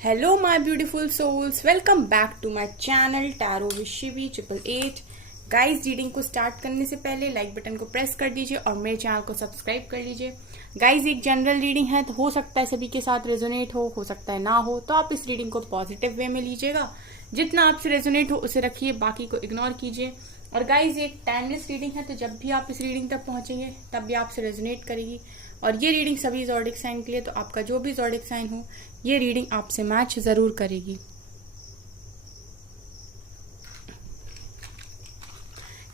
Hello my beautiful souls, welcome back to my channel Tarot with Shivi 888। Guys reading को start करने से पहले like button को press कर दीजिए और मेरे चैनल को सब्सक्राइब कर लीजिए। गाइस एक जनरल रीडिंग है तो हो सकता है सभी के साथ रेजोनेट हो सकता है ना हो, तो आप इस रीडिंग को पॉजिटिव वे में लीजिएगा। जितना आपसे रेजोनेट हो उसे रखिए, बाकी को इग्नोर कीजिए। और गाइज एक टाइमलेस रीडिंग है, तो जब भी आप इस रीडिंग तक पहुंचेंगे तब भी आपसे रेजोनेट करेगी। और ये रीडिंग सभी ज़ोडिक साइन के लिए, तो आपका जो भी ज़ोडिक साइन हो ये रीडिंग आपसे मैच जरूर करेगी।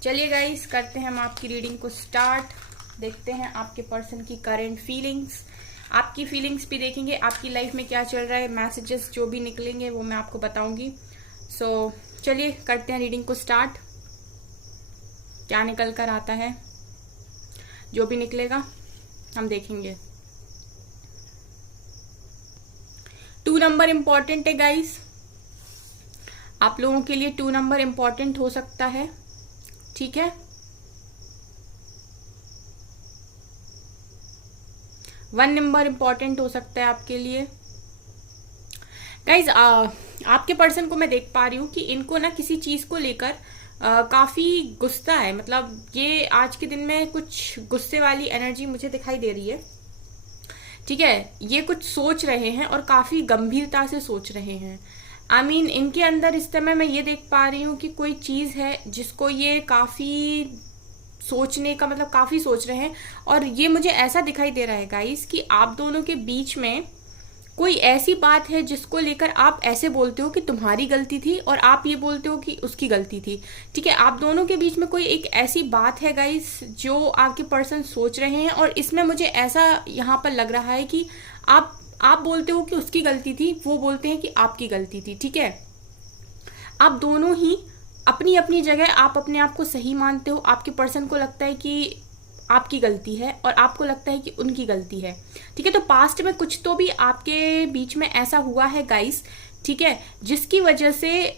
चलिए गाइस करते हैं हम आपकी रीडिंग को स्टार्ट। देखते हैं आपके पर्सन की करंट फीलिंग्स, आपकी फीलिंग्स भी देखेंगे, आपकी लाइफ में क्या चल रहा है। मैसेजेस जो भी निकलेंगे वो मैं आपको बताऊंगी। सो चलिए करते हैं रीडिंग को स्टार्ट। क्या निकल कर आता है, जो भी निकलेगा हम देखेंगे। 2 नंबर इंपॉर्टेंट है गाइस, आप लोगों के लिए 2 नंबर इंपॉर्टेंट हो सकता है, ठीक है। 1 नंबर इंपॉर्टेंट हो सकता है आपके लिए। गाइज आपके पर्सन को मैं देख पा रही हूँ कि इनको ना किसी चीज को लेकर काफी गुस्सा है। मतलब ये आज के दिन में कुछ गुस्से वाली एनर्जी मुझे दिखाई दे रही है, ठीक है। ये कुछ सोच रहे हैं और काफी गंभीरता से सोच रहे हैं। आई मीन इनके अंदर इस समय मैं ये देख पा रही हूँ कि कोई चीज है जिसको ये काफी सोचने का, मतलब काफी सोच रहे हैं। और ये मुझे ऐसा दिखाई दे रहा है गाइस कि आप दोनों के बीच में कोई ऐसी बात है जिसको लेकर आप ऐसे बोलते हो कि तुम्हारी गलती थी और आप ये बोलते हो कि उसकी गलती थी, ठीक है। आप दोनों के बीच में कोई एक ऐसी बात है गाइस जो आपके पर्सन सोच रहे हैं। और इसमें मुझे ऐसा यहाँ पर लग रहा है कि आप बोलते हो कि उसकी गलती थी, वो बोलते हैं कि आपकी गलती थी, ठीक है। आप दोनों ही अपनी अपनी जगह आप अपने आप को सही मानते हो। आपके पर्सन को लगता है कि आपकी गलती है और आपको लगता है कि उनकी गलती है, ठीक है। तो पास्ट में कुछ तो भी आपके बीच में ऐसा हुआ है गाइस, ठीक है, जिसकी वजह से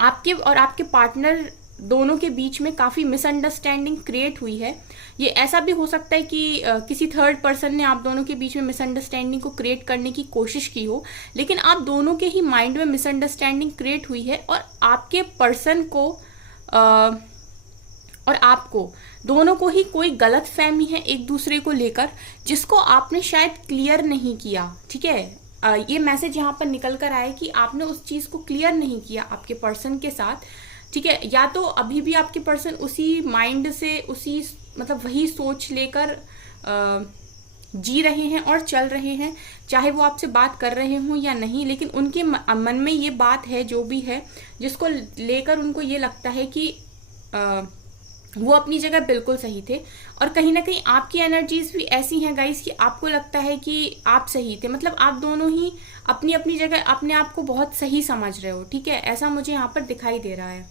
आपके और आपके पार्टनर दोनों के बीच में काफी मिसअंडरस्टैंडिंग क्रिएट हुई है। ये ऐसा भी हो सकता है कि किसी थर्ड पर्सन ने आप दोनों के बीच में मिसअंडरस्टैंडिंग को क्रिएट करने की कोशिश की हो, लेकिन आप दोनों के ही माइंड में मिसअंडरस्टैंडिंग क्रिएट हुई है। और आपके पर्सन को और आपको दोनों को ही कोई गलत फहमी है एक दूसरे को लेकर, जिसको आपने शायद क्लियर नहीं किया, ठीक है। ये मैसेज यहाँ पर निकल कर आए कि आपने उस चीज को क्लियर नहीं किया आपके पर्सन के साथ, ठीक है। या तो अभी भी आपके पर्सन उसी माइंड से, उसी मतलब वही सोच लेकर जी रहे हैं और चल रहे हैं, चाहे वो आपसे बात कर रहे हों या नहीं। लेकिन उनके मन में ये बात है जो भी है, जिसको लेकर उनको ये लगता है कि वो अपनी जगह बिल्कुल सही थे। और कहीं ना कहीं आपकी एनर्जीज भी ऐसी हैं गाइस कि आपको लगता है कि आप सही थे। मतलब आप दोनों ही अपनी अपनी जगह अपने आप को बहुत सही समझ रहे हो, ठीक है। ऐसा मुझे यहाँ पर दिखाई दे रहा है।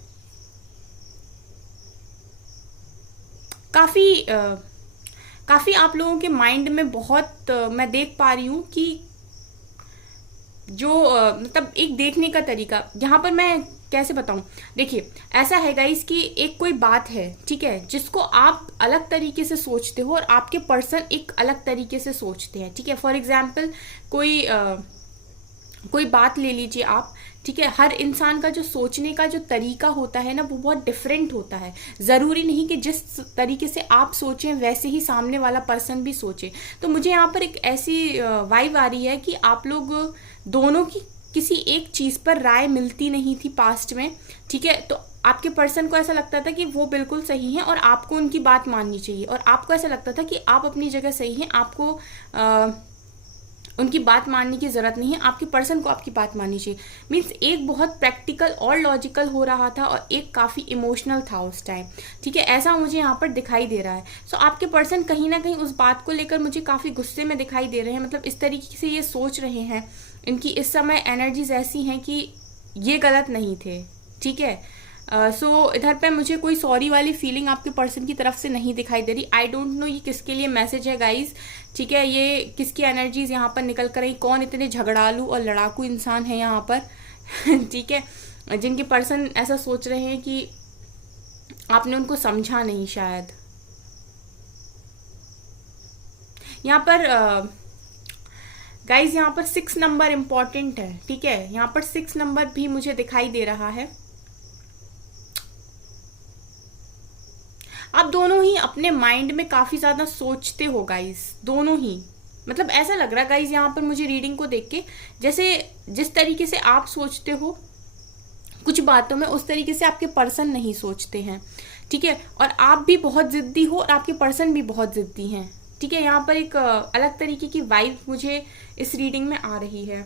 काफी आप लोगों के माइंड में बहुत मैं देख पा रही हूँ कि जो मतलब एक देखने का तरीका, यहाँ पर मैं कैसे बताऊं। देखिए ऐसा है गाइस कि एक कोई बात है, ठीक है, जिसको आप अलग तरीके से सोचते हो और आपके पर्सन एक अलग तरीके से सोचते हैं, ठीक है। फॉर एग्जाम्पल कोई बात ले लीजिए आप, ठीक है। हर इंसान का जो सोचने का जो तरीका होता है ना, वो बहुत डिफरेंट होता है। जरूरी नहीं कि जिस तरीके से आप सोचें वैसे ही सामने वाला पर्सन भी सोचे। तो मुझे यहाँ पर एक ऐसी वाइब आ रही है कि आप लोग दोनों की किसी एक चीज पर राय मिलती नहीं थी पास्ट में, ठीक है। तो आपके पर्सन को ऐसा लगता था कि वो बिल्कुल सही है और आपको उनकी बात माननी चाहिए, और आपको ऐसा लगता था कि आप अपनी जगह सही हैं, आपको उनकी बात मानने की जरूरत नहीं है, आपके पर्सन को आपकी बात माननी चाहिए। मीन्स एक बहुत प्रैक्टिकल और लॉजिकल हो रहा था और एक काफी इमोशनल था उस टाइम, ठीक है। ऐसा मुझे यहाँ पर दिखाई दे रहा है। सो आपके पर्सन कहीं ना कहीं उस बात को लेकर मुझे काफी गुस्से में दिखाई दे रहे हैं। मतलब इस तरीके से ये सोच रहे हैं, इनकी इस समय एनर्जीज ऐसी हैं कि ये गलत नहीं थे, ठीक है। सो इधर पे मुझे कोई सॉरी वाली फीलिंग आपके पर्सन की तरफ से नहीं दिखाई दे रही। आई डोंट नो ये किसके लिए मैसेज है गाइज, ठीक है। ये किसकी एनर्जीज यहाँ पर निकल कर आई, कौन इतने झगड़ालू और लड़ाकू इंसान है यहाँ पर ठीक है, जिनके पर्सन ऐसा सोच रहे हैं कि आपने उनको समझा नहीं शायद। यहाँ पर गाइज यहाँ पर 6 नंबर इंपॉर्टेंट है, ठीक है, यहाँ पर 6 नंबर भी मुझे दिखाई दे रहा है। आप दोनों ही अपने माइंड में काफी ज्यादा सोचते हो गाइज, दोनों ही। मतलब ऐसा लग रहा है गाइज यहाँ पर मुझे रीडिंग को देख के, जैसे जिस तरीके से आप सोचते हो कुछ बातों में, उस तरीके से आपके पर्सन नहीं सोचते हैं, ठीक है। और आप भी बहुत जिद्दी हो और आपके पर्सन भी बहुत जिद्दी हैं, ठीक है। यहाँ पर एक अलग तरीके की वाइब मुझे इस रीडिंग में आ रही है।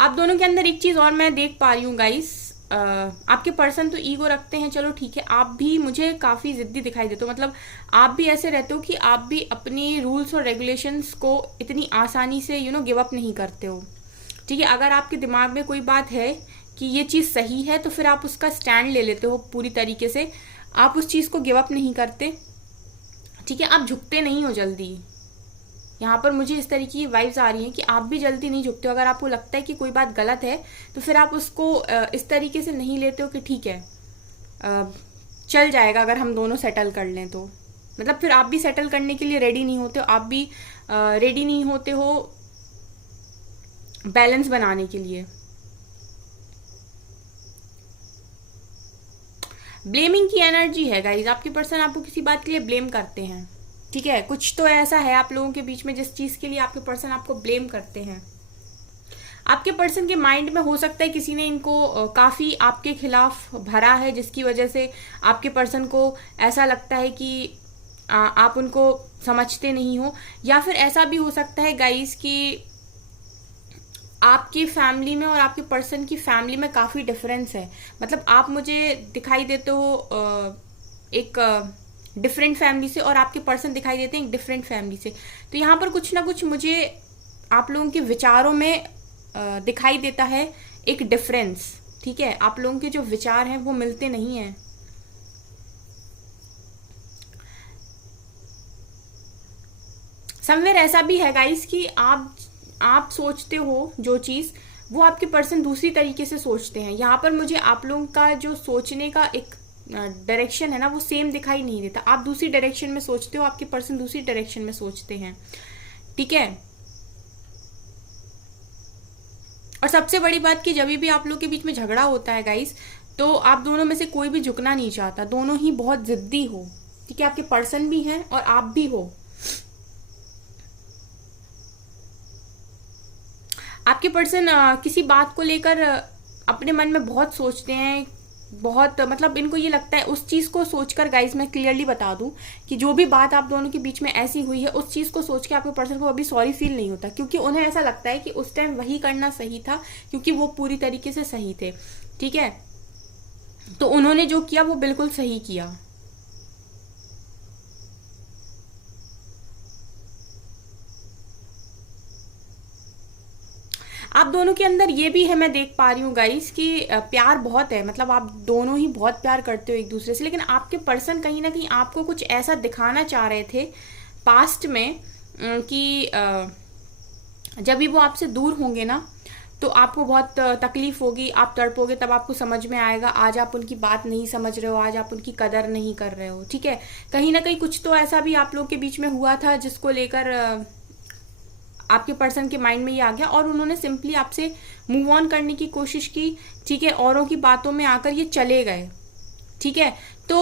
आप दोनों के अंदर एक चीज और मैं देख पा रही हूँ गाइस, आपके पर्सन तो ईगो रखते हैं, चलो ठीक है, आप भी मुझे काफी जिद्दी दिखाई देते हो। मतलब आप भी ऐसे रहते हो कि आप भी अपनी रूल्स और रेगुलेशंस को इतनी आसानी से गिव अप नहीं करते हो, ठीक है। अगर आपके दिमाग में कोई बात है कि ये चीज सही है तो फिर आप उसका स्टैंड ले लेते हो पूरी तरीके से, आप उस चीज को गिव अप नहीं करते, ठीक है। आप झुकते नहीं हो जल्दी। यहाँ पर मुझे इस तरीके की वाइब्स आ रही हैं कि आप भी जल्दी नहीं झुकते हो। अगर आपको लगता है कि कोई बात गलत है तो फिर आप उसको इस तरीके से नहीं लेते हो कि ठीक है चल जाएगा अगर हम दोनों सेटल कर लें तो। मतलब फिर आप भी सेटल करने के लिए रेडी नहीं होते हो, आप भी रेडी नहीं होते हो बैलेंस बनाने के लिए। ब्लेमिंग की एनर्जी है गाइज, आपके पर्सन आपको किसी बात के लिए ब्लेम करते हैं, ठीक है। कुछ तो ऐसा है आप लोगों के बीच में जिस चीज के लिए आपके पर्सन आपको ब्लेम करते हैं। आपके पर्सन के माइंड में हो सकता है किसी ने इनको काफी आपके खिलाफ भरा है, जिसकी वजह से आपके पर्सन को ऐसा लगता है कि आप उनको समझते नहीं हो। या फिर ऐसा भी हो सकता है गाइज कि आपकी फैमिली में और आपके पर्सन की फैमिली में काफी डिफरेंस है। मतलब आप मुझे दिखाई देते हो एक डिफरेंट फैमिली से और आपके पर्सन दिखाई देते हैं एक डिफरेंट फैमिली से। तो यहाँ पर कुछ ना कुछ मुझे आप लोगों के विचारों में दिखाई देता है एक डिफरेंस, ठीक है। आप लोगों के जो विचार हैं वो मिलते नहीं हैं। समवेयर ऐसा भी है गाइस कि आप सोचते हो जो चीज, वो आपके पर्सन दूसरी तरीके से सोचते हैं। यहाँ पर मुझे आप लोगों का जो सोचने का एक डायरेक्शन है ना, वो सेम दिखाई नहीं देता। आप दूसरी डायरेक्शन में सोचते हो, आपके पर्सन दूसरी डायरेक्शन में सोचते हैं, ठीक है। और सबसे बड़ी बात कि जब भी आप लोग के बीच में झगड़ा होता है गाइस, तो आप दोनों में से कोई भी झुकना नहीं चाहता, दोनों ही बहुत जिद्दी हो, ठीक है। आपके पर्सन भी हैं और आप भी हो। आपके पर्सन किसी बात को लेकर अपने मन में बहुत सोचते हैं, बहुत मतलब इनको ये लगता है उस चीज को सोचकर, गाइस मैं क्लियरली बता दूं कि जो भी बात आप दोनों के बीच में ऐसी हुई है, उस चीज को सोच के आपके पर्सन को अभी सॉरी फील नहीं होता, क्योंकि उन्हें ऐसा लगता है कि उस टाइम वही करना सही था, क्योंकि वो पूरी तरीके से सही थे, ठीक है। तो उन्होंने जो किया वो बिल्कुल सही किया। आप दोनों के अंदर ये भी है, मैं देख पा रही हूँ गाइस कि प्यार बहुत है। मतलब आप दोनों ही बहुत प्यार करते हो एक दूसरे से, लेकिन आपके पर्सन कहीं ना कहीं आपको कुछ ऐसा दिखाना चाह रहे थे पास्ट में कि जब भी वो आपसे दूर होंगे ना तो आपको बहुत तकलीफ होगी, आप तड़पोगे, तब आपको समझ में आएगा आज आप उनकी बात नहीं समझ रहे हो, आज आप उनकी कदर नहीं कर रहे हो, ठीक है। कहीं ना कहीं कुछ तो ऐसा भी आप लोग के बीच में हुआ था जिसको लेकर आपके पर्सन के माइंड में ये आ गया और उन्होंने सिंपली आपसे मूव ऑन करने की कोशिश की, ठीक है। औरों की बातों में आकर ये चले गए, ठीक है। तो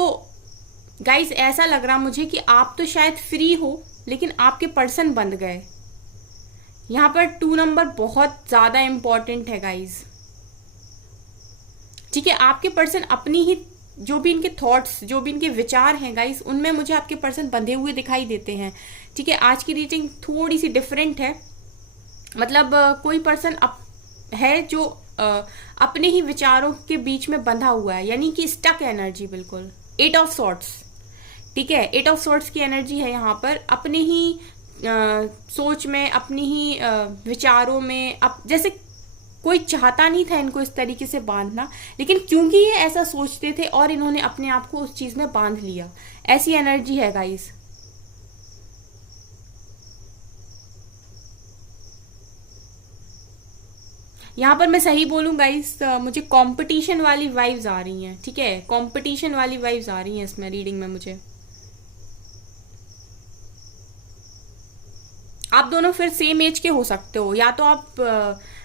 गाइस ऐसा लग रहा मुझे कि आप तो शायद फ्री हो, लेकिन आपके पर्सन बंद गए। यहाँ पर 2 नंबर बहुत ज्यादा इंपॉर्टेंट है गाइस, ठीक है। आपके पर्सन अपनी ही जो भी इनके थॉट्स, जो भी इनके विचार हैं गाइस, उनमें मुझे आपके पर्सन बंधे हुए दिखाई देते हैं, ठीक है। आज की रीडिंग थोड़ी सी डिफरेंट है। मतलब कोई पर्सन है जो अपने ही विचारों के बीच में बंधा हुआ है, यानी कि स्टक एनर्जी, बिल्कुल 8 ऑफ सॉर्ट्स, ठीक है। 8 ऑफ सॉर्ट्स की एनर्जी है यहाँ पर, अपने ही सोच में, अपनी ही विचारों में। अब जैसे कोई चाहता नहीं था इनको इस तरीके से बांधना, लेकिन क्योंकि ये ऐसा सोचते थे और इन्होंने अपने आप को उस चीज में बांध लिया, ऐसी एनर्जी है गाइस। यहाँ पर मैं सही बोलूं गाइस, मुझे कंपटीशन वाली वाइब्स आ रही हैं, ठीक है। कंपटीशन वाली वाइब्स आ रही हैं इसमें रीडिंग में मुझे। आप दोनों फिर सेम एज के हो सकते हो, या तो आप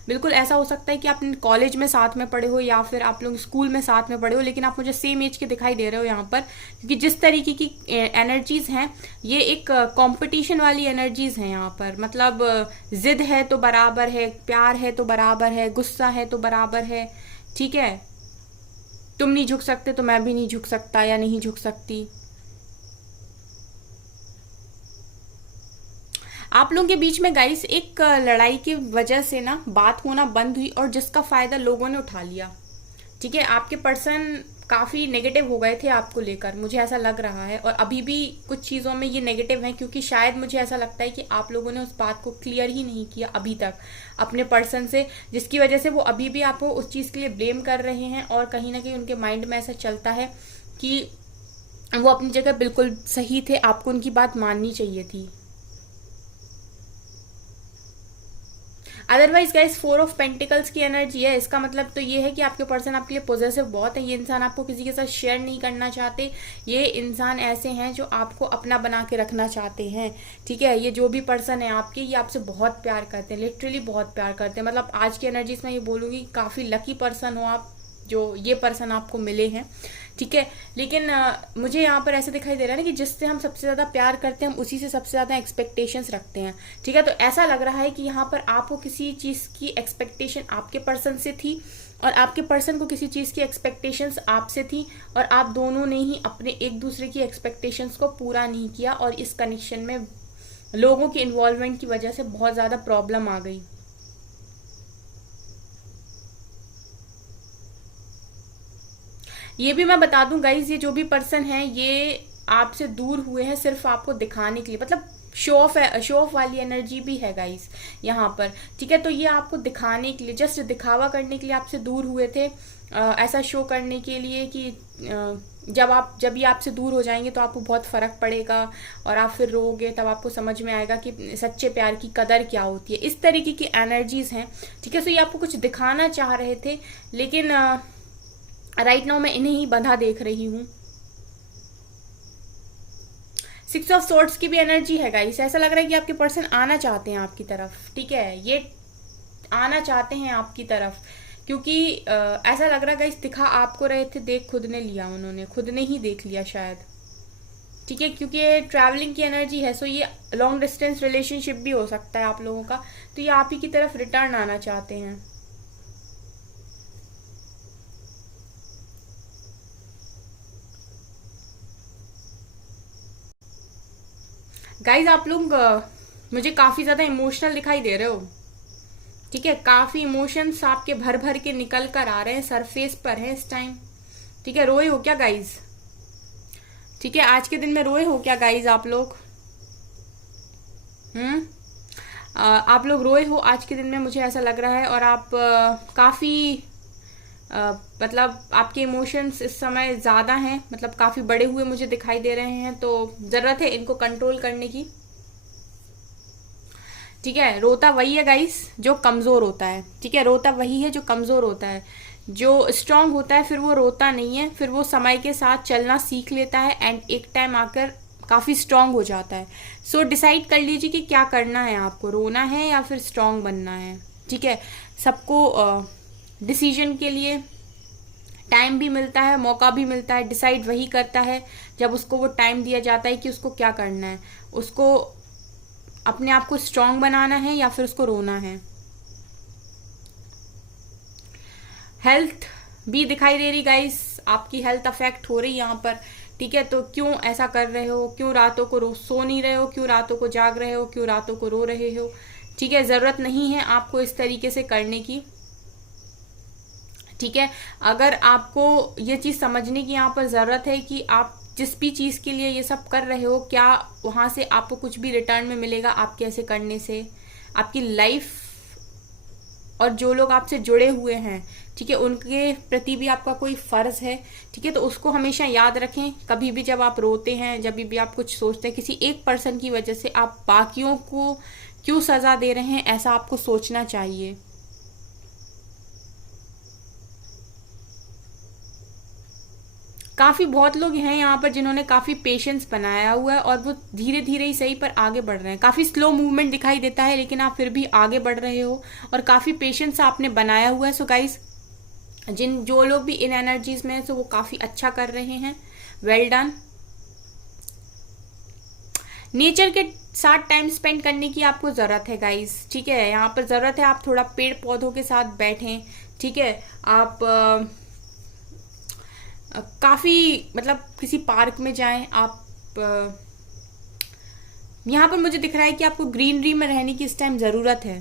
बिल्कुल ऐसा हो सकता है कि आप कॉलेज में साथ में पढ़े हो या फिर आप लोग स्कूल में साथ में पढ़े हो, लेकिन आप मुझे सेम एज के दिखाई दे रहे हो यहाँ पर, क्योंकि जिस तरीके की एनर्जीज हैं ये एक कंपटीशन वाली एनर्जीज हैं यहाँ पर। मतलब जिद है तो बराबर है, प्यार है तो बराबर है, गुस्सा है तो बराबर है, ठीक है। तुम नहीं झुक सकते तो मैं भी नहीं झुक सकता या नहीं झुक सकती। आप लोगों के बीच में गाइस एक लड़ाई की वजह से ना बात होना बंद हुई और जिसका फायदा लोगों ने उठा लिया, ठीक है। आपके पर्सन काफी नेगेटिव हो गए थे आपको लेकर, मुझे ऐसा लग रहा है, और अभी भी कुछ चीजों में ये नेगेटिव है, क्योंकि शायद मुझे ऐसा लगता है कि आप लोगों ने उस बात को क्लियर ही नहीं किया अभी तक अपने पर्सन से, जिसकी वजह से वो अभी भी आपको उस चीज के लिए ब्लेम कर रहे हैं, और कहीं ना कहीं उनके माइंड में ऐसा चलता है कि वो अपनी जगह बिल्कुल सही थे, आपको उनकी बात माननी चाहिए थी। अदरवाइज गाइस 4 ऑफ पेंटिकल्स की एनर्जी है, इसका मतलब तो ये है कि आपके पर्सन आपके लिए पॉजिटिव बहुत है। ये इंसान आपको किसी के साथ शेयर नहीं करना चाहते, ये इंसान ऐसे हैं जो आपको अपना बना के रखना चाहते हैं, ठीक है। ये जो भी पर्सन है आपके, ये आपसे बहुत प्यार करते हैं, लिटरली बहुत प्यार करते हैं। मतलब आज की एनर्जीज में ये बोलूंगी काफी लकी पर्सन हो आप, जो ये पर्सन आपको मिले हैं, ठीक है। लेकिन मुझे यहाँ पर ऐसे दिखाई दे रहा है ना कि जिससे हम सबसे ज्यादा प्यार करते हैं हम उसी से सबसे ज्यादा एक्सपेक्टेशंस रखते हैं, ठीक है। तो ऐसा लग रहा है कि यहाँ पर आपको किसी चीज की एक्सपेक्टेशन आपके पर्सन से थी और आपके पर्सन को किसी चीज की एक्सपेक्टेशंस आपसे थी, और आप दोनों ने ही अपने एक दूसरे की एक्सपेक्टेशंस को पूरा नहीं किया, और इस कनेक्शन में लोगों की इन्वॉल्वमेंट की वजह से बहुत ज्यादा प्रॉब्लम आ गई। ये भी मैं बता दूं गाइज, ये जो भी पर्सन है ये आपसे दूर हुए हैं सिर्फ आपको दिखाने के लिए, मतलब शो ऑफ है, शो ऑफ वाली एनर्जी भी है गाइज यहाँ पर, ठीक है। तो ये आपको दिखाने के लिए, जस्ट दिखावा करने के लिए आपसे दूर हुए थे, ऐसा शो करने के लिए कि जब ये आपसे दूर हो जाएंगे तो आपको बहुत फर्क पड़ेगा और आप फिर रोगे, तब आपको समझ में आएगा कि सच्चे प्यार की कदर क्या होती है। इस तरीके की एनर्जीज हैं, ठीक है। सो ये आपको कुछ दिखाना चाह रहे थे, लेकिन राइट नाउ मैं इन्हें ही बंधा देख रही हूं। 6 ऑफ सोर्ड्स की भी एनर्जी है गाइस, ऐसा लग रहा है कि आपके पर्सन आना चाहते हैं आपकी तरफ, ठीक है। ये आना चाहते हैं आपकी तरफ, क्योंकि ऐसा लग रहा है गाइस, दिखा आपको रहे थे, देख खुद ने लिया, उन्होंने खुद ने ही देख लिया शायद, ठीक है। क्योंकि ये ट्रैवलिंग की एनर्जी है, सो ये लॉन्ग डिस्टेंस रिलेशनशिप भी हो सकता है आप लोगों का, तो ये आप ही की तरफ रिटर्न आना चाहते हैं। गाइज आप लोग मुझे काफी ज्यादा इमोशनल दिखाई दे रहे हो, ठीक है। काफी इमोशंस आपके भर भर के निकल कर आ रहे हैं, सरफेस पर है इस टाइम, ठीक है। रोए हो क्या गाइज, ठीक है। आज के दिन में रोए हो क्या गाइज आप लोग, आप लोग रोए हो आज के दिन में, मुझे ऐसा लग रहा है। और आप काफी मतलब आपके इमोशंस इस समय ज्यादा हैं, मतलब काफी बड़े हुए मुझे दिखाई दे रहे हैं, तो जरूरत है इनको कंट्रोल करने की, ठीक है। रोता वही है गाइस जो कमजोर होता है, ठीक है। रोता वही है जो कमजोर होता है, जो स्ट्रांग होता है फिर वो रोता नहीं है, फिर वो समय के साथ चलना सीख लेता है एंड एक टाइम आकर काफी स्ट्रांग हो जाता है। सो डिसाइड कर लीजिए कि क्या करना है आपको, रोना है या फिर स्ट्रांग बनना है, ठीक है। सबको डिसीजन के लिए टाइम भी मिलता है, मौका भी मिलता है, डिसाइड वही करता है जब उसको वो टाइम दिया जाता है कि उसको क्या करना है, उसको अपने आप को स्ट्रांग बनाना है या फिर उसको रोना है। हेल्थ भी दिखाई दे रही गाइस, आपकी हेल्थ अफेक्ट हो रही यहाँ पर, ठीक है। तो क्यों ऐसा कर रहे हो, क्यों रातों को सो नहीं रहे हो, क्यों रातों को जाग रहे हो, क्यों रातों को रो रहे हो, ठीक है। जरूरत नहीं है आपको इस तरीके से करने की, ठीक है। अगर आपको ये चीज समझने की यहाँ पर जरूरत है कि आप जिस भी चीज के लिए ये सब कर रहे हो, क्या वहां से आपको कुछ भी रिटर्न में मिलेगा आपके ऐसे करने से। आपकी लाइफ और जो लोग आपसे जुड़े हुए हैं, ठीक है, उनके प्रति भी आपका कोई फर्ज है, ठीक है। तो उसको हमेशा याद रखें, कभी भी जब आप रोते हैं, जब भी आप कुछ सोचते हैं, किसी एक पर्सन की वजह से आप बाकियों को क्यों सजा दे रहे हैं, ऐसा आपको सोचना चाहिए। काफी बहुत लोग हैं यहाँ पर जिन्होंने काफी पेशेंस बनाया हुआ है और वो धीरे धीरे ही सही पर आगे बढ़ रहे हैं। काफी स्लो मूवमेंट दिखाई देता है लेकिन आप फिर भी आगे बढ़ रहे हो और काफी पेशेंस आपने बनाया हुआ है। सो गाइस, जो लोग भी इन एनर्जीज में है, सो वो काफी अच्छा कर रहे हैं। Well done. नेचर के साथ टाइम स्पेंड करने की आपको जरूरत है गाइस, ठीक है। यहाँ पर जरूरत है आप थोड़ा पेड़ पौधों के साथ बैठें, ठीक है। आप काफी मतलब किसी पार्क में जाएं आप। यहाँ पर मुझे दिख रहा है कि आपको ग्रीनरी में रहने की इस टाइम जरूरत है।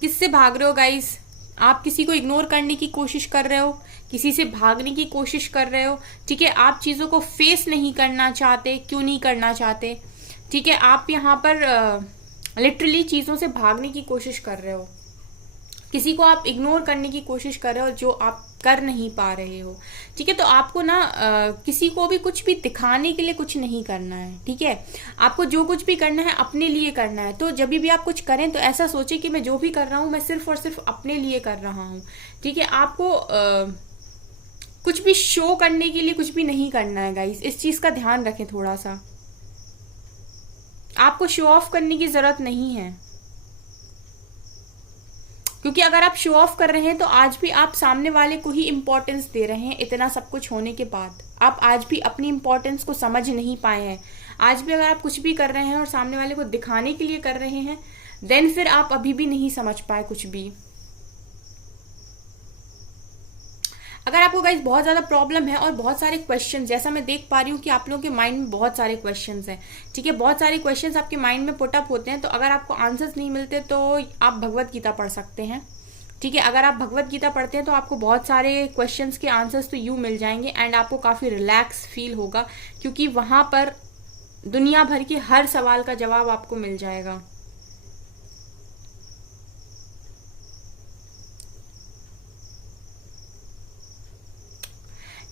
किससे भाग रहे हो गाइस? आप किसी को इग्नोर करने की कोशिश कर रहे हो, किसी से भागने की कोशिश कर रहे हो, ठीक है। आप चीजों को फेस नहीं करना चाहते। क्यों नहीं करना चाहते? ठीक है, आप यहाँ पर लिटरली चीजों से भागने की कोशिश कर रहे हो, किसी को आप इग्नोर करने की कोशिश कर रहे हो जो आप कर नहीं पा रहे हो, ठीक है। तो आपको ना किसी को भी कुछ भी दिखाने के लिए कुछ नहीं करना है, ठीक है। आपको जो कुछ भी करना है अपने लिए करना है। तो जब भी आप कुछ करें तो ऐसा सोचे कि मैं जो भी कर रहा हूं मैं सिर्फ और सिर्फ अपने लिए कर रहा हूं, ठीक है। आपको कुछ भी शो करने के लिए कुछ भी नहीं करना है गाइस, इस चीज का ध्यान रखें थोड़ा सा। आपको शो ऑफ करने की जरूरत नहीं है, क्योंकि अगर आप शो ऑफ कर रहे हैं तो आज भी आप सामने वाले को ही इंपॉर्टेंस दे रहे हैं। इतना सब कुछ होने के बाद आप आज भी अपनी इंपॉर्टेंस को समझ नहीं पाए हैं। आज भी अगर आप कुछ भी कर रहे हैं और सामने वाले को दिखाने के लिए कर रहे हैं, देन फिर आप अभी भी नहीं समझ पाए कुछ भी। अगर आपको गाइस बहुत ज्यादा प्रॉब्लम है और बहुत सारे क्वेश्चन, जैसा मैं देख पा रही हूँ कि आप लोगों के माइंड में बहुत सारे क्वेश्चंस हैं, ठीक है। बहुत सारे क्वेश्चंस आपके माइंड में पुट अप होते हैं। तो अगर आपको आंसर्स नहीं मिलते तो आप भगवत गीता पढ़ सकते हैं, ठीक है। अगर आप भगवत गीता पढ़ते हैं तो आपको बहुत सारे क्वेश्चंस के आंसर्स तो यूं मिल जाएंगे एंड आपको काफी रिलैक्स फील होगा, क्योंकि वहां पर दुनिया भर के हर सवाल का जवाब आपको मिल जाएगा।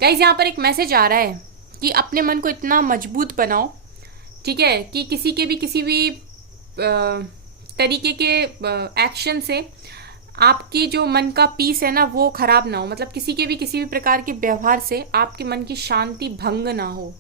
गाइस, यहाँ पर एक मैसेज आ रहा है कि अपने मन को इतना मजबूत बनाओ, ठीक है, कि किसी भी तरीके के एक्शन से आपकी जो मन का पीस है ना वो खराब ना हो। मतलब किसी भी प्रकार के व्यवहार से आपके मन की शांति भंग ना हो,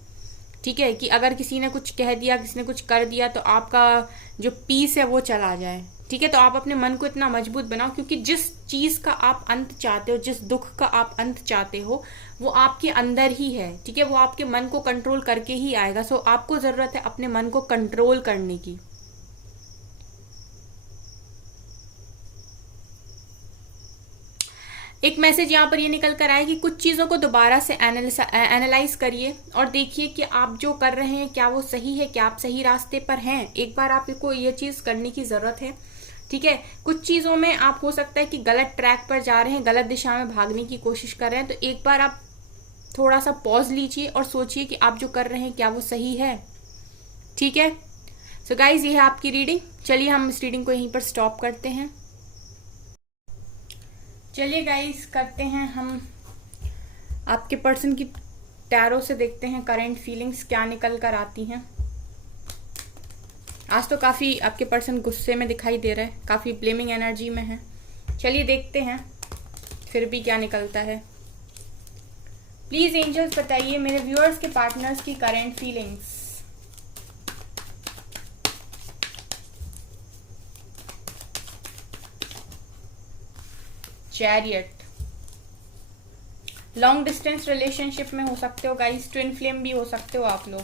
ठीक है। कि अगर किसी ने कुछ कह दिया, किसी ने कुछ कर दिया तो आपका जो पीस है वो चला जाए, ठीक है। तो आप अपने मन को इतना मजबूत बनाओ, क्योंकि जिस चीज का आप अंत चाहते हो, जिस दुख का आप अंत चाहते हो, वो आपके अंदर ही है, ठीक है। वो आपके मन को कंट्रोल करके ही आएगा। सो आपको जरूरत है अपने मन को कंट्रोल करने की। एक मैसेज यहाँ पर ये निकल कर आया कि कुछ चीजों को दोबारा से एनालाइज करिए और देखिए कि आप जो कर रहे हैं क्या वो सही है, क्या आप सही रास्ते पर हैं। एक बार आपको ये चीज करने की जरूरत है, ठीक है। कुछ चीजों में आप हो सकता है कि गलत ट्रैक पर जा रहे हैं, गलत दिशा में भागने की कोशिश कर रहे हैं। तो एक बार आप थोड़ा सा पॉज लीजिए और सोचिए कि आप जो कर रहे हैं क्या वो सही है, ठीक है। सो गाइज, ये है आपकी रीडिंग। चलिए हम इस रीडिंग को यहीं पर स्टॉप करते हैं। चलिए गाइस, करते हैं हम आपके पर्सन की टैरो से, देखते हैं करंट फीलिंग्स क्या निकल कर आती हैं। आज तो काफी आपके पर्सन गुस्से में दिखाई दे रहा है, काफी ब्लेमिंग एनर्जी में है। चलिए देखते हैं फिर भी क्या निकलता है। प्लीज एंजल्स बताइए मेरे व्यूअर्स के पार्टनर्स की current feelings. Chariot, long distance relationship में हो सकते हो गाइस, ट्विन फ्लेम भी हो सकते हो आप लोग।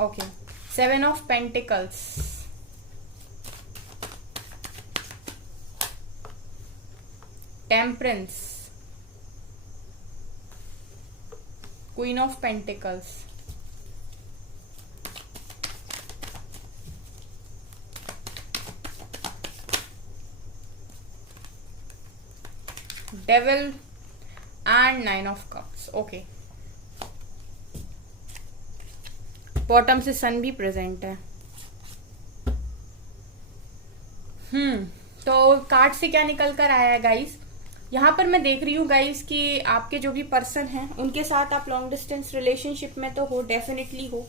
Okay, 7 of pentacles, temperance, queen of pentacles, devil and 9 of cups. Okay, bottom से सन भी प्रेजेंट है। तो कार्ड से क्या निकल कर आया है गाइस? यहाँ पर मैं देख रही हूँ गाइस कि आपके जो भी पर्सन हैं उनके साथ आप लॉन्ग डिस्टेंस रिलेशनशिप में तो हो, डेफिनेटली हो,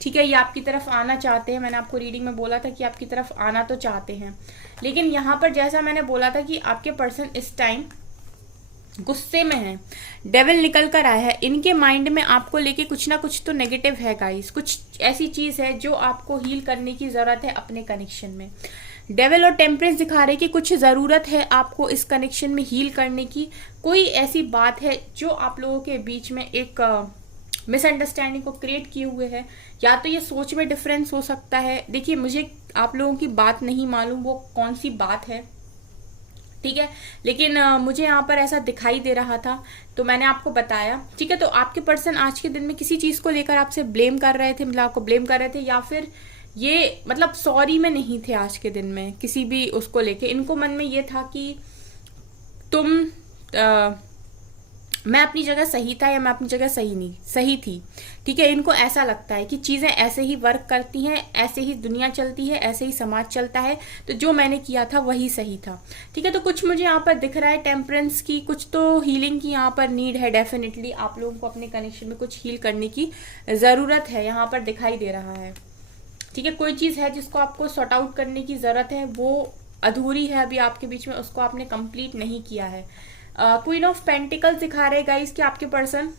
ठीक है, ये आपकी तरफ आना चाहते हैं। मैंने आपको रीडिंग में बोला था कि आपकी तरफ आना तो चाहते हैं, लेकिन यहाँ पर जैसा मैंने बोला था कि आपके पर्सन इस टाइम गुस्से में है, डेविल निकल कर आया है। इनके माइंड में आपको लेके कुछ ना कुछ तो नेगेटिव है गाइस, कुछ ऐसी चीज है जो आपको हील करने की जरूरत है अपने कनेक्शन में। डेविल और टेम्परेंस दिखा रहे कि कुछ जरूरत है आपको इस कनेक्शन में हील करने की। कोई ऐसी बात है जो आप लोगों के बीच में एक मिसअंडरस्टैंडिंग को क्रिएट किए हुए है, या तो ये सोच में डिफरेंस हो सकता है। देखिए, मुझे आप लोगों की बात नहीं मालूम वो कौन सी बात है, ठीक है, लेकिन मुझे यहाँ पर ऐसा दिखाई दे रहा था तो मैंने आपको बताया। ठीक है, तो आपके पर्सन आज के दिन में किसी चीज को लेकर आपसे ब्लेम कर रहे थे, मतलब आपको ब्लेम कर रहे थे, या फिर ये मतलब सॉरी में नहीं थे आज के दिन में किसी भी उसको लेके। इनको मन में ये था कि मैं अपनी जगह सही था या मैं अपनी जगह सही थी। ठीक है, इनको ऐसा लगता है कि चीजें ऐसे ही वर्क करती हैं, ऐसे ही दुनिया चलती है, ऐसे ही समाज चलता है, तो जो मैंने किया था वही सही था। ठीक है, तो कुछ मुझे यहाँ पर दिख रहा है टेम्परेंस की, कुछ तो हीलिंग की यहाँ पर नीड है। डेफिनेटली आप लोगों को अपने कनेक्शन में कुछ हील करने की जरूरत है, यहाँ पर दिखाई दे रहा है। ठीक है, कोई चीज है जिसको आपको सॉर्ट आउट करने की जरूरत है, वो अधूरी है अभी आपके बीच में, उसको आपने कंप्लीट नहीं किया है। क्वीन ऑफ पेंटिकल्स दिखा रहे गाइस कि आपके पर्सन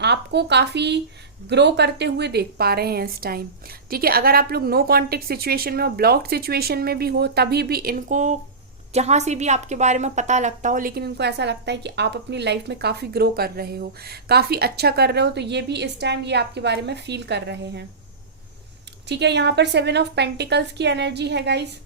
आपको काफी ग्रो करते हुए देख पा रहे हैं इस टाइम। ठीक है, अगर आप लोग नो कॉन्टेक्ट सिचुएशन में हो, ब्लॉक्ड सिचुएशन में भी हो, तभी भी इनको जहां से भी आपके बारे में पता लगता हो, लेकिन इनको ऐसा लगता है कि आप अपनी लाइफ में काफी ग्रो कर रहे हो, काफी अच्छा कर रहे हो, तो ये भी इस टाइम ये आपके बारे में फील कर रहे हैं। ठीक है, यहाँ पर 7 ऑफ पेंटिकल्स की एनर्जी है गाइस।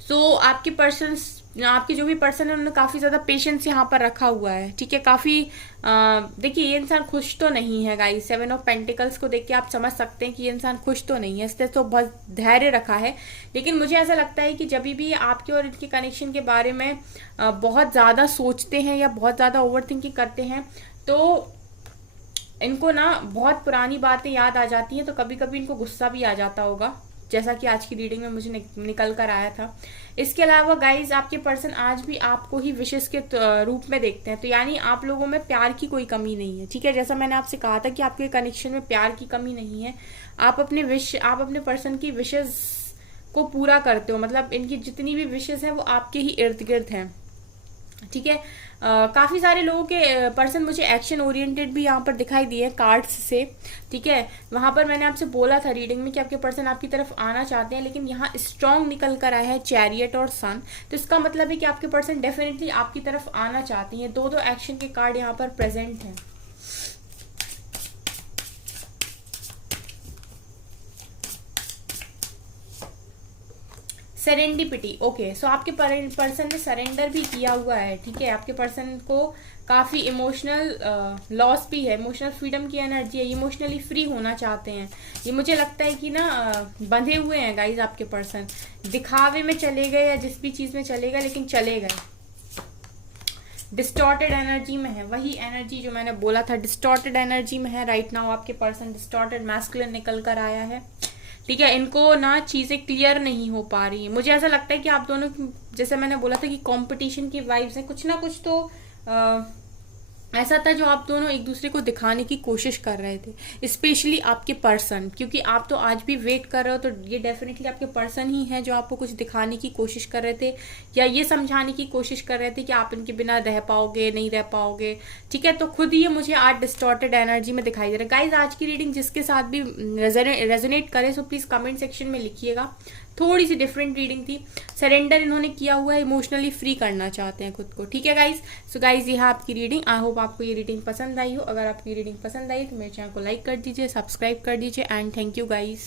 सो आपके जो भी पर्सन है उन्होंने काफी ज्यादा पेशेंस यहाँ पर रखा हुआ है। ठीक है, काफी देखिए ये इंसान खुश तो नहीं है गाइस। 7 ऑफ पेंटिकल्स को देख के आप समझ सकते हैं कि ये इंसान खुश तो नहीं है, इसने तो बहुत धैर्य रखा है। लेकिन मुझे ऐसा लगता है कि जब भी आपके और इनके कनेक्शन के बारे में बहुत ज्यादा सोचते हैं या बहुत ज्यादा ओवर थिंकिंग करते हैं, तो इनको ना बहुत पुरानी बातें याद आ जाती हैं, तो कभी कभी इनको गुस्सा भी आ जाता होगा, जैसा कि आज की रीडिंग में मुझे निकल कर आया था। इसके अलावा गाइज आपके पर्सन आज भी आपको ही विशेष के रूप में देखते हैं, तो यानी आप लोगों में प्यार की कोई कमी नहीं है। ठीक है, जैसा मैंने आपसे कहा था कि आपके कनेक्शन में प्यार की कमी नहीं है। आप अपने पर्सन की विशेष को पूरा करते हो, मतलब इनकी जितनी भी विशेष है वो आपके ही इर्द गिर्द हैं। ठीक है, काफी सारे लोगों के पर्सन मुझे एक्शन ओरिएंटेड भी यहाँ पर दिखाई दिए कार्ड्स से। ठीक है, वहां पर मैंने आपसे बोला था रीडिंग में कि आपके पर्सन आपकी तरफ आना चाहते हैं, लेकिन यहाँ स्ट्रांग निकल कर आया है चैरियट और सन, तो इसका मतलब है कि आपके पर्सन डेफिनेटली आपकी तरफ आना चाहते हैं। दो एक्शन के कार्ड यहाँ पर प्रेजेंट हैं। सेरेंडिपिटी, ओके, सो आपके पर्सन ने सरेंडर भी किया हुआ है। ठीक है, आपके पर्सन को काफी इमोशनल लॉस भी है, इमोशनल फ्रीडम की एनर्जी है, इमोशनली फ्री होना चाहते हैं। ये मुझे लगता है कि ना बंधे हुए हैं गाइज आपके पर्सन, दिखावे में चले गए या जिस भी चीज में चले गए, लेकिन चले गए। डिस्टॉर्टेड एनर्जी में है, वही एनर्जी जो मैंने बोला था, डिस्टॉर्टेड एनर्जी में है राइट नाउ आपके पर्सन। डिस्टॉर्टेड मैस्कुलिन निकल कर आया है। ठीक है, इनको ना चीजें क्लियर नहीं हो पा रही है। मुझे ऐसा लगता है कि आप दोनों, जैसे मैंने बोला था कि कंपटीशन की वाइब्स है, कुछ ना कुछ तो ऐसा था जो आप दोनों एक दूसरे को दिखाने की कोशिश कर रहे थे, स्पेशली आपके पर्सन, क्योंकि आप तो आज भी वेट कर रहे हो, तो ये डेफिनेटली आपके पर्सन ही है जो आपको कुछ दिखाने की कोशिश कर रहे थे, या ये समझाने की कोशिश कर रहे थे कि आप इनके बिना रह पाओगे नहीं रह पाओगे। ठीक है, तो खुद ये मुझे आज डिस्टॉर्टेड एनर्जी में दिखाई दे रहा है। गाइज आज की रीडिंग जिसके साथ भी रेजोनेट करे सो प्लीज कमेंट सेक्शन में लिखिएगा। थोड़ी सी डिफरेंट रीडिंग थी। सरेंडर इन्होंने किया हुआ है, इमोशनली फ्री करना चाहते हैं खुद को। ठीक है गाइज, सो गाइज ये है आपकी रीडिंग। आई होप आपको ये रीडिंग पसंद आई हो। अगर आपकी रीडिंग पसंद आई तो मेरे चैनल को लाइक कर दीजिए, सब्सक्राइब कर दीजिए, एंड थैंक यू गाइज।